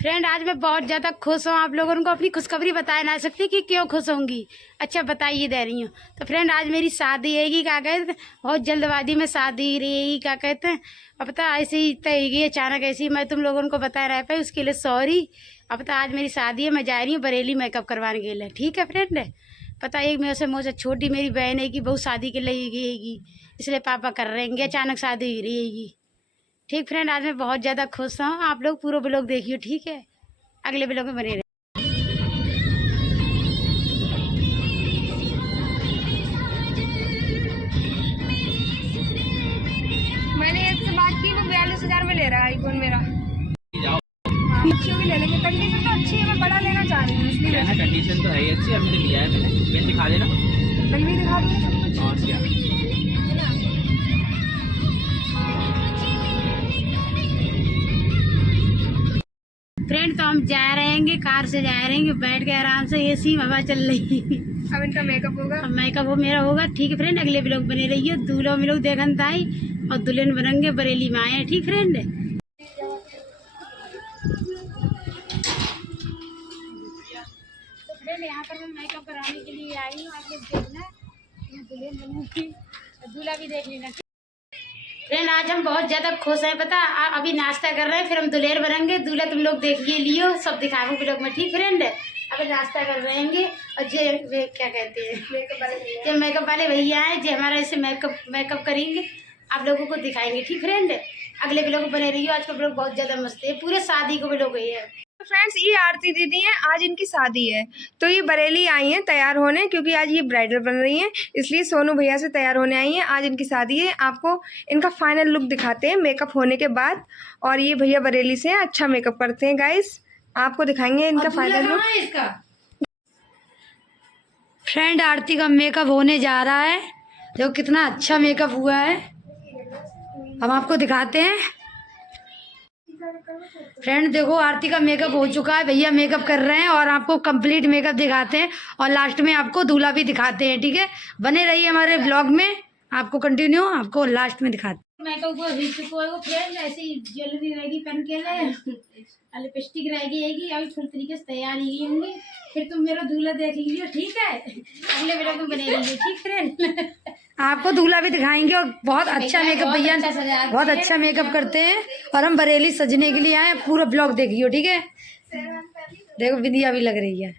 Friend आज मैं बहुत ज़्यादा खुश हूँ। आप लोगों को अपनी खुशखबरी बता ना सकती कि क्यों खुश होंगी। अच्छा बताइए दे रही हूँ। तो फ्रेंड आज मेरी शादी रहेगी, क्या कहते हैं, बहुत जल्दबाजी में शादी रहेगी, क्या कहते हैं। अब पता ऐसे ही तय गई अचानक, ऐसे ही मैं तुम लोगों को बता रह पाई, उसके लिए सॉरी। अब पता आज मेरी शादी है, मैं जा रही हूँ बरेली मेकअप करवाने के लिए। ठीक है फ्रेंड। पता एक मेरे से मुझसे छोटी मेरी बहन है कि बहुत शादी के लिए गई, इसलिए पापा कर रहे हैं, अचानक शादी हुई रहेगी। ठीक फ्रेंड आज मैं बहुत ज़्यादा खुश हूँ। आप लोग पूरा ब्लॉग देखिए, ठीक है, अगले ब्लॉग में बने रहे। मैंने एक से बात की, वो 42,000 में ले रहा है आईफोन मेरा। हाँ अच्छी भी ले लेंगे, कंडीशन तो अच्छी है, मैं बड़ा लेना चाह रही हूँ इसलिए। ना कंडीशन तो है ही अच्छी, अभी तो लिया है मैंने। बिल दिखा देना। बिल भी दिखा दूँगी सब कुछ। और क्या। फ्रेंड तो हम जा रहेंगे, कार से जा रहेंगे, बैठ के आराम से, एसी में हवा चल रही। अब इनका मेकअप होगा। अब मेकअप हो मेरा होगा। ठीक है फ्रेंड, अगले ब्लॉग बने रहिए। दूल्हा में लोग देखन ताई और दुल्हन बनेंगे बरेली में आए हैं। ठीक फ्रेंड। तो फ्रेंड यहाँ पर मैं मेकअप कराने के लिए आई हूँ। आप लोग देखना, मैं दुल्हन बनूंगी, दूल्हा भी देख लेना। फ्रेंड आज हम बहुत ज़्यादा खुश हैं। पता अभी नाश्ता कर रहे हैं, फिर हम दुल्हन बनेंगे, दूल्हा तुम लोग देखिए लियो, सब दिखाऊंगे ब्लॉग में। ठीक फ्रेंड। अभी नाश्ता कर रहेंगे और जे क्या कहते हैं, जो मेकअप वाले भैया हैं, जो हमारा ऐसे मेकअप करेंगे, आप लोगों को दिखाएंगे। ठीक फ्रेंड, अगले ब्लॉग में बने रहिए। आज का ब्लॉग बहुत ज़्यादा मस्त है, पूरे शादी को ब्लॉग है। तो फ्रेंड्स ये आरती दीदी हैं, आज इनकी शादी है तो ये बरेली आई हैं तैयार होने, क्योंकि आज ये ब्राइडल बन रही हैं, इसलिए सोनू भैया से तैयार होने आई हैं। आज इनकी शादी है, आपको इनका फाइनल लुक दिखाते हैं मेकअप होने के बाद। और ये भैया बरेली से हैं, अच्छा मेकअप करते हैं गाइस, आपको दिखाएंगे इनका फाइनल लुक। इसका फ्रेंड आरती का मेकअप होने जा रहा है, देखो कितना अच्छा मेकअप हुआ है, हम आपको दिखाते हैं। फ्रेंड देखो आरती का मेकअप हो चुका है, भैया मेकअप कर रहे हैं और आपको कंप्लीट मेकअप दिखाते हैं और लास्ट में आपको दूल्हा भी दिखाते हैं। ठीक है, बने रहिए हमारे ब्लॉग में, आपको कंटिन्यू आपको लास्ट में दिखाते हैं। मेकअप को हो चुका है वो फ्रेंड, ऐसी ज्वेलरी रहेगी पहन के लिए, लिपस्टिक रहेगी, अभी फुल तरीके से तैयार ही होंगी। फिर तुम मेरा दूल्हा देख लीजिए। ठीक है, अगले ब्लॉग में बने रहिए। ठीक फ्रेंड, आपको दूल्हा भी दिखाएंगे और बहुत अच्छा मेकअप, भैया बहुत अच्छा मेकअप करते हैं और हम बरेली सजने के लिए आए। पूरा ब्लॉग देखियो। ठीक है, देखो बिंदिया भी लग रही है,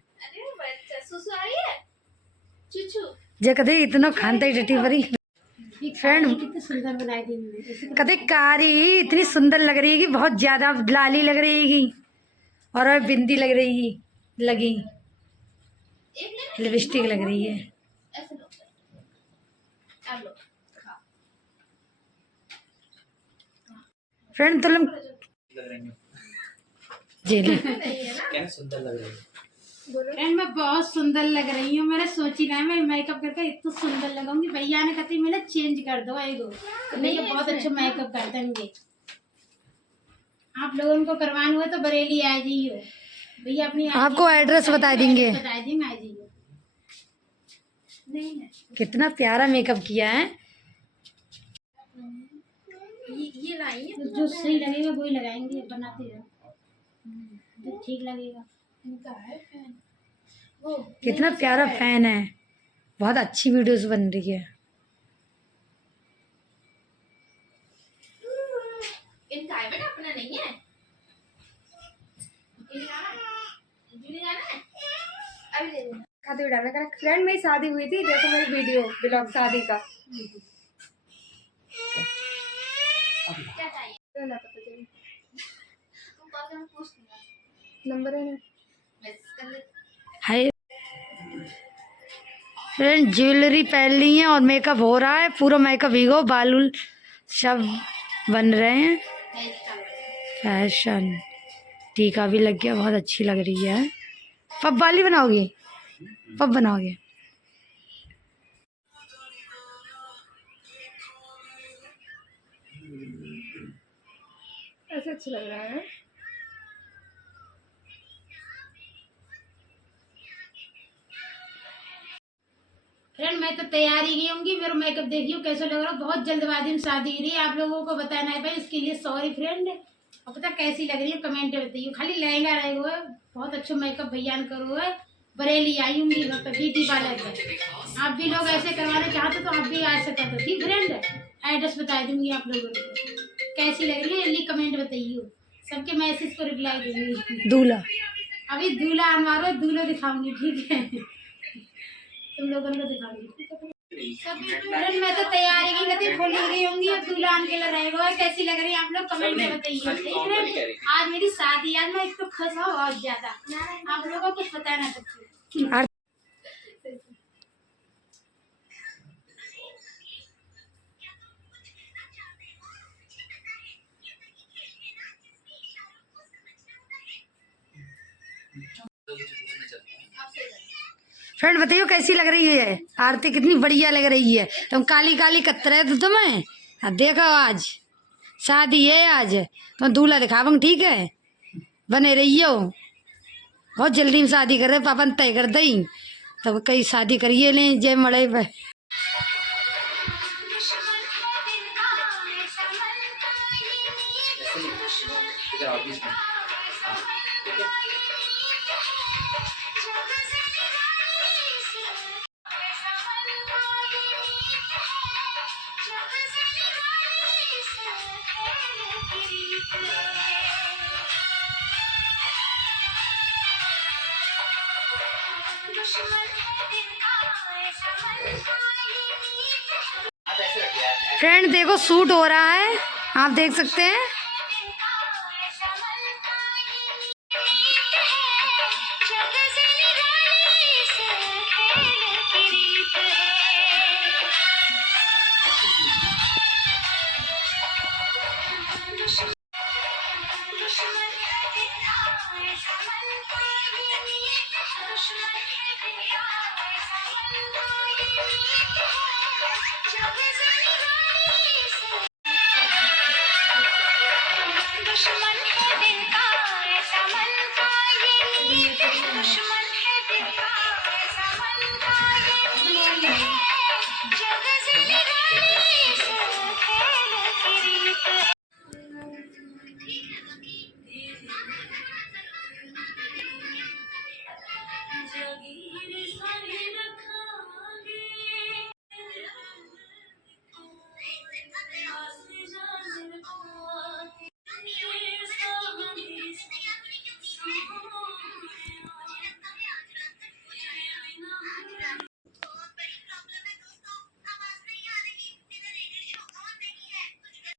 जे कदे इतना खानते ही डटी भरी। फ्रेंड कितनी सुंदर बनाई दी, कदे कारी इतनी सुंदर लग रही है कि बहुत ज्यादा लाली लग रही है और बिंदी लग रही है, लगी लिपस्टिक लग रही है। फ्रेंड तुम जेली क्या सुंदर लग रही है। फ्रेंड मैं बहुत सुंदर लग रही हूँ। मैंने सोची ना मैं मेकअप करके इतना सुंदर लगूंगी। भैया ने कहती मैंने चेंज कर दो एगो, तो भैया बहुत अच्छा मेकअप कर देंगे। आप लोगों को करवाना हुआ तो बरेली आ जाइयो भैया, अपनी आपको एड्रेस बता देंगे, आ जाइयो। कितना प्यारा मेकअप किया है। ये लाई है, जो सही लगेगा वही लगाएंगे, बनाते रहो जो ठीक लगेगा। इनका है फैन, वो कितना प्यारा फैन है, बहुत अच्छी वीडियोस बन रही है। इनका है बेटा, अपना नहीं है। अभी दे देना। खाते उड़ाना का फ्रेंड मेरी शादी हुई थी, देखो मेरी वीडियो ब्लॉग शादी का। क्या चाहिए? ना पता चली तुम कॉल करके पूछ लेना, नंबर है ना। मैसेज कर ले। हाय फ्रेंड ज्वेलरी पहन ली है और मेकअप हो रहा है, पूरा मेकअप ही गो, बाल सब बन रहे हैं, फैशन टीका भी लग गया, बहुत अच्छी लग रही है। पब वाली बनाओगे, पब बनाओगे। ऐसे अच्छा लग रहा है। फ्रेंड मैं तो तैयार ही होंगी, मेरा मेकअप देखियो कैसा लग रहा है। बहुत जल्दबाजी में शादी हो रही है, आप लोगों को बताना है भाई, इसके लिए सॉरी फ्रेंड। और पता कैसी लग रही है कमेंट में बताइए। खाली लहंगा रहे हुए बहुत अच्छा मेकअप भैया ने करो है। बरेली आई हूँ ब्यूटी पार्लर पर। आप भी लोग ऐसे करवाना चाहते तो आप भी आ सकते हो। ठीक फ्रेंड, एड्रेस बता दूंगी आप लोगों को। कैसी लग रही है जल्दी कमेंट बताइए। सबके मैसेज को रिप्लाई दूंगी। दूल्हा अभी दूल्हा हमारो दूल्हा दिखाऊंगी, ठीक है। तुम लोगों को दिखाऊंगी। फ्रेंड मैं तो तैयारी की गति खोल गई होंगी। अब दूल्हा आने के लिए रहेगा। कैसी लग रही है आप लोग कमेंट में बताइए। ठीक फ्रेंड, आज मेरी शादी है। आज मैं एक तो खुश हूँ बहुत ज्यादा। आप लोगों को कुछ बता ना सकती। फ्रेंड बताइयो कैसी लग रही है आरती? कितनी बढ़िया लग रही है। तुम काली काली कतर है तो तुम्हें। अब देखो आज शादी है। आज तो दूल्हा दिखावंग, ठीक है। बने रहियो। बहुत जल्दी में शादी कर रहे पापा ने तय कर दई। तब कई शादी करिए लें जय मड़े पे। इधर आओ बीच में। हाँ, ठीक है। आप ऐसे रखिए यार। फ्रेंड देखो शूट हो रहा है, आप देख सकते हैं। दुश्मन है दिल का ऐसा मन का ये नीत है दुश्मन